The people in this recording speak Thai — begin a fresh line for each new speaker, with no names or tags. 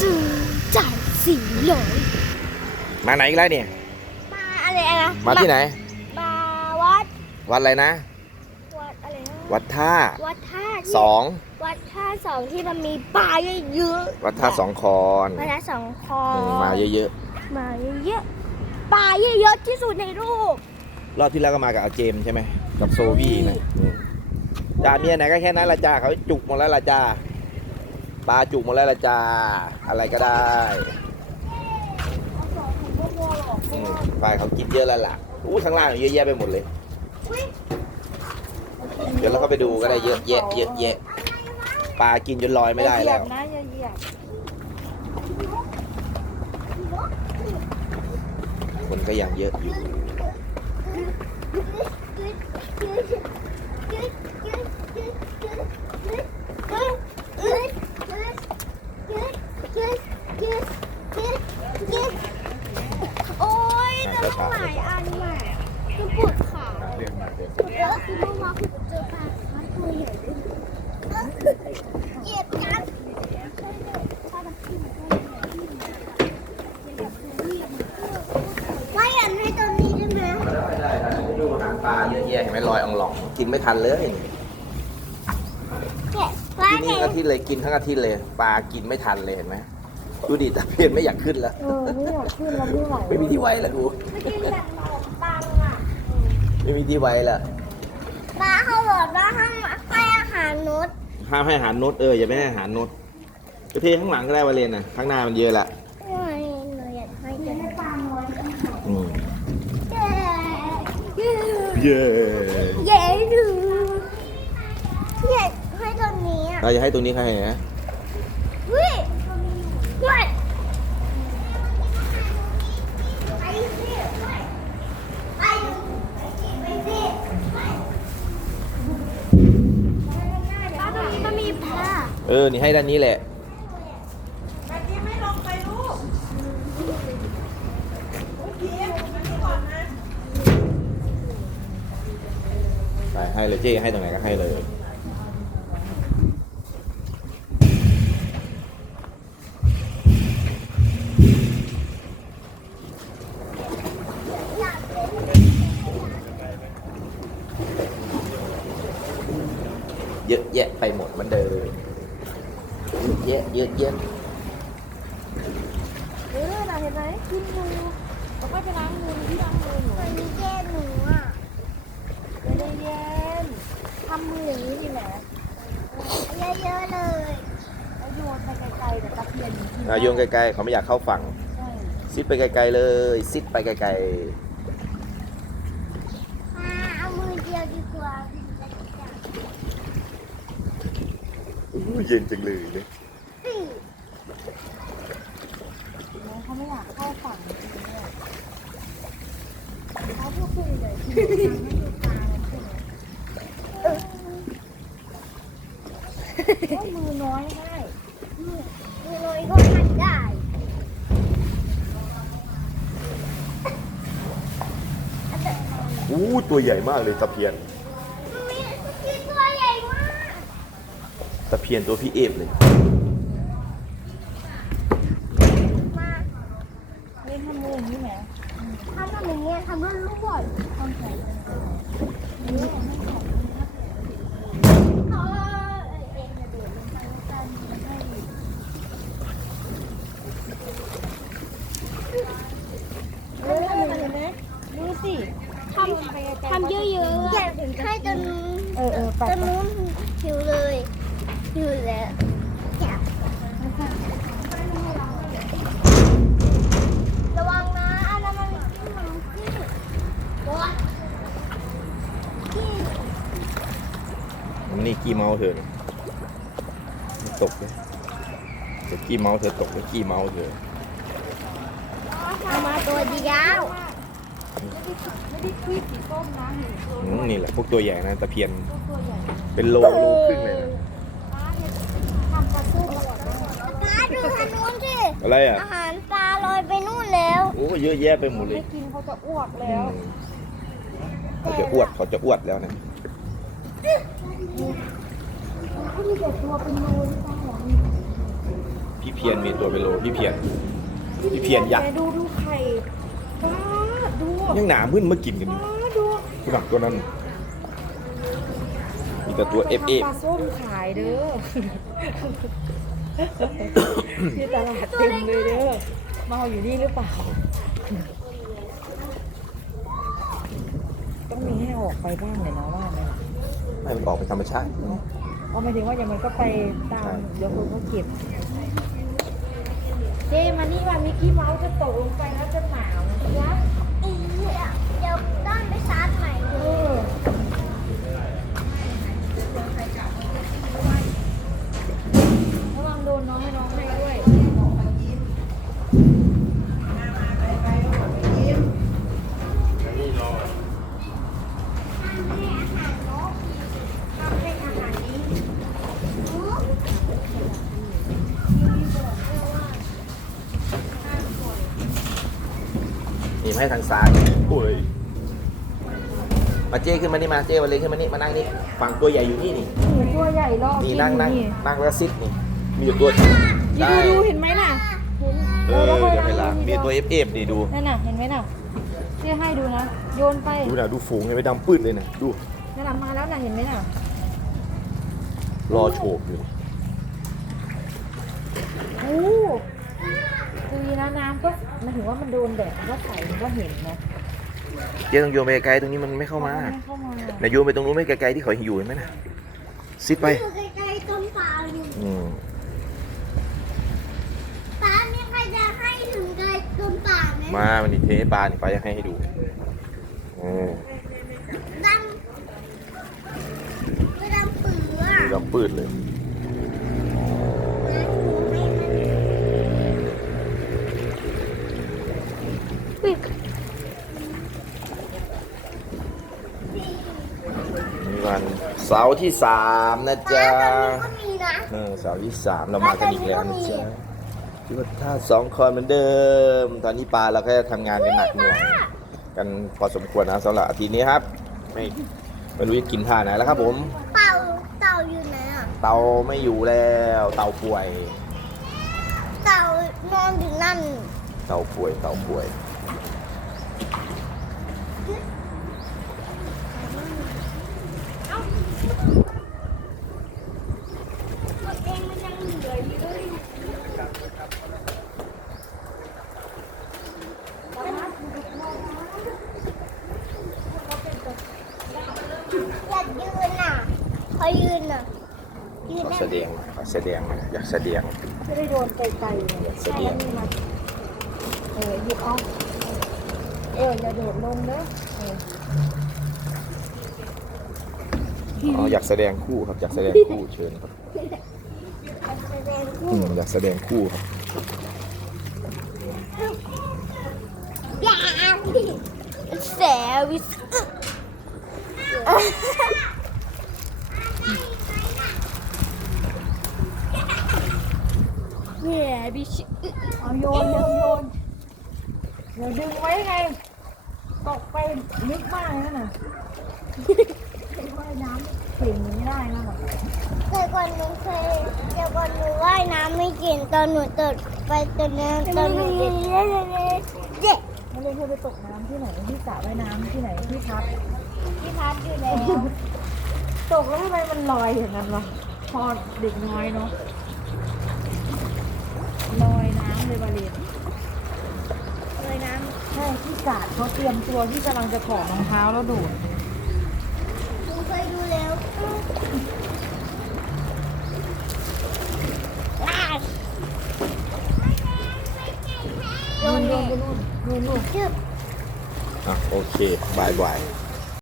ซื้อจ่ายสี่ร้อย
มาไหนอีกแล้วเนี่ย
มาอะไรนะ
มาที่ไหน
มาวัด
วัดอะไรนะ
วัดอะไรนะ
วัดท่า
วัดท่าที่
สอง
วัดท่าสองที่มันมีปลาเยอะๆ
วัดท่าสองคอน
วัดท่าสองคอ
อืมมาเยอะ
มาเยอะๆปลาเยอะๆที่สุดในโลก
ๆ รอบที่แล้วก็มากับอาเจมส์ใช่ไหม กับโซวี่นะอืมจ่าเมียไหนก็แค่นั้นละจ้าเขาจุกหมดแล้วละจ้า ปลาจุกมดแล้วละจ้า อะไรก็ได้อืมปลาเขากินเยอะแล้วล่ะอู้ข้างล่างเยอะแยะไปหมดเลย เดี๋ยวเราก็ไปดูก็ได้เยอะแยะเยอะแยะปลากินจนลอยไม่ได้แล้วคนก็ยังเยอะอยู่
โอ๊ยแต่ต้องหลายอันว่ะคือปวดขาแล้วคือเมื่อวานคือเจอปลาคันตัวใหญ่ด้วยเหยียบกันไม่อยากให้ตัวนี้ได้ไหม
ได้ได้ดูอาหารปลาเยอะแยะเห็นไหมลอยอ่องหลอง กินไม่ทันเลย
แกะว่า
ที่
ไง
นี่อาทิตย์เลยกินทั้งอาทิตย์เลย ปลากินไม่ทันเลยเห็นไหมดูดิตะเพียนไม่อยากขึ้นแล้ว
เออไม่อยากขึ้นแล้วไม่ไหว
ไม่มีที่ไว้แล้วดู
ไม่กินแบบขนมปังอะ
ไม่มีที่ไว้แล้ว
ป้าเขาบอกว่าห้ามให้อาหารนุษย์
ห้ามให้อาหารนดเอออย่าไม่ให้อาหารนดไปเทข้างหลังก็ได้วาเลนนะข้างหน้ามันเยอะละ
ไม่หนูอยากให้กินปังไว้
อืม
เย้
เย้
เย้ดูอยากให้ตัวนี้อะ
เราจะให้ตรงนี้ใครนะ
วิวัดไปสิไปไปสิไปสิป้าตรงนี้มันมีปลา
เออ นี่ให้ด้านนี้แหละไปให้เลยเจ๊ให้ตรงไหนก็ให้เลย
อยากเป็น
เยอะแยะไปหมดเหมันเดิมเยอะแยะเยอะแยะ
เออเราเห็นไหมกินมือแล้วก็จะล้างมือที่ล้างมือหนูมันมีแก้หนูอะเย็นเย็นทำมืออย่างนี้ดีไหมเยอะๆเลย
แล้วโยนไปไกลๆแต่ตะเพียนจริง
อะโยนไกลๆเขาไม่อยากเข้าฝั่ง
ๆใช่
ซิดไปไกลๆเลย ซิดไปไกล
อ่าเอามือเดียวดีกว่า
ๆอู้ เย็นจังเลยเลย
สี่
แล้วเขาไม่อยากเข้าฝั่งจริงๆเนี่ยเขาพวกคุยเลยที่ทำให้ดูตามันใช่ไหมก็มือน้อยได้
มือลอยก็หันได้
อู้ตัวใหญ่มากเลยตะเพียน พียนตัวพี่เอฟเลย
มา
เล่นทำมืออย่างนี้ไหม
ทำแบบนี้ทำด้วยลูกบอล
ทำใส่
เออเองจะเดือดลงไปแล้วกันให้
เออทำเห็นไหมดูสิ
ทำทำเยอะๆอยากให้จน
เออเออไป
จนนู้นหิวเลย หิวแล้วอยระวังนะอันนั้นมันกินหนูกี้บอสกี้
นี่กี้เมาส์เธอเนี่ยตกเลยเดี๋ยวกี้เมาส์เธอตกแล้วกี้เมาส์เธอ
เอามาตัวเดียว
ไม่ได้คุยสีส้มนะเห็นตัว
อืมนี่แหละพวกตัวใหญ่นะตะเพียน เป็นโลโลครึ่งเลยนะ
ป้าเนี่ยทำปลาสู้ก่อนนะ
ป้าดูทางนู้นสิ
อะไรอะ
อาหารปลาลอยไปนู่นแล้ว
โอ้เยอะแยะไปหมดเล
ไม่
ย
กินเขาจะอ้วก
อื
แล้ว
มเขาจะอ้วดเขาจะอ้วดแล้วเนี่ย
เขามีแต่ตัวเป็นรูหรือเปล่า
พี่พี่เพียนมีตัวเป็นโลพี่เพียนพี่เพียนยักษ์
แกดูดูไข่ป้าดู
ยังหนามึนมากินกันอยู่
ป้าดู
สำหรับตัวนั้น มีแต่ตัวเอฟเอ
ปลาส้มขายเด้อ ที่ตลาดเต็มเลยเด้อมาเอาอยู่นี่หรือเปล่า ต้องมีให้ออกไปบ้างเลยนะว่าไหม
ให้มันออกเป็นธรรมชาติ
เพราะหมายถึงว่าอย่างมันก็ไปตามเดี๋ยวคนก็เก็บเจมานี่ว่ามิกกี้เมาส์จะตกลงไปแล้วจะหนาว
ให้ทางซ้ายโอ้ยมาเจ้ขึ้นมานี่มาเจ้มาเลยขึ้นมานี่มานั่งนี่ฝั่งตัวใหญ่อยู่นี่นี่
หนูตัวใหญ่รอบ
นี่
กิ
นั่งนั่ง
อยู่
นั่งแล้วซิดนี่มีอยู่ตัว
นี่
ได้
ดูดูเห็นไหมน่ะ
เออเดี๋ยวไปล้างมีตัวเอฟเอฟนี่ดู
นั่นน่ะเห็นไหมน่ะที่ให้ดูนะ โยนไป
ดูนะดูฝูงเห็นไหมดำปื้ดเลยนะดู
นั่นน่ะมาแล้วน่ะเห็นไหมน่ะ
รอโฉบอยู่
โอ้ ดีนะน้ำก็หมายถึงว่ามันโดนแดดมันก็ใสมันก็เห็นนะ
เจ๊ต้องโยนไปไกลๆตรงนี้มันไม่เข้ามา
ไม่เข้ามา
ไหนโยนไปตรงนู้นไม่ไกลๆที่เขาอยู่เห็นไหมนะซิดไป
อยู่ใกล้ๆต้นปลาอยู่
อืม
ปลามีใครจะให้ถึงใกล้ต้นปลาไหม
มามันนี่เทปลานี่ไปอยากให้ให้ดูเออ
ดำไม่ดำปื้อ
ดูดำปื้ดเลย มีวันเสาร์ที่สามนะ
ปลา
จ๊ะ
ตรงนี้ก็มีนะ
เออเสาร์ที่สามเรามากันอีกแล้วนะจ๊ะคิดว่าถ้าสองคนเหมือนเดิม ตอนนี้ปลาเราก็จะทำงานกันหนักหน่วงกันพอสมควรนะสำหรับอาทิตย์นี้ครับ ไม่ไม่รู้จะกินท่าไหนแล้วครับผม
เต่าเต่าอยู่ไหนอะ
เตาไม่อยู่แล้ว เตาป่วย
เต่านอนอยู่นั่น
เตาป่วย เตาป่วย
ตัวเองมันยังเหลืออยู่เลยอยากยืนอะ ขอยืนอะยืน
ขอ
ได้
แสดงขอแสดงอยากแสดง
ไม่ได้โยนไกลๆเลย
เสียเดี
ใช่
ยว
แล้วนี่มาเออหยิบเอาเอออย่าโดดลงเด้อเออ
อ๋ออยากแสดงคู่ครับ อยากแสดงคู่เชิญครับ
แสดง
อืมอยากแสดงคู่ครับ
ยางแสวิส
แย่บิชเอาโยนเร็วโยนเดี๋ยวดึงไว้ไง ตกไปลึกมากเลยนั่นน่ะว่ายน้ำเก่งอย่างนี้ได้นั่นน่ะ
แต่ก่อนหนูเคยแต่ก่อนหนูว่ายน้ำไม่เก่งตอนหนูตกไปตอนนั้นตอนหนูเด็กเด็ก
ไม่ได้เคยไปตกน้ำที่ไหนที่สระว่ายน้ำที่ไหนที่พัก
ที่พักอยู่แล้ว
ตกแล้วทำไมมันลอยอย่างนั้นวะพอเด็กน้อยเนาะลอยน้ำ เลยบาเลียน
เลยน้
ใช่ที่กาดเขาเตรียมตัวที่กำลังจะถอดรองเท้าแล้วโดดำ
หนูเคยดูแล้วลาด
โยนโยนไปนู่นนู่นนู่น
จึ๊บ
อะโอเคบายบาย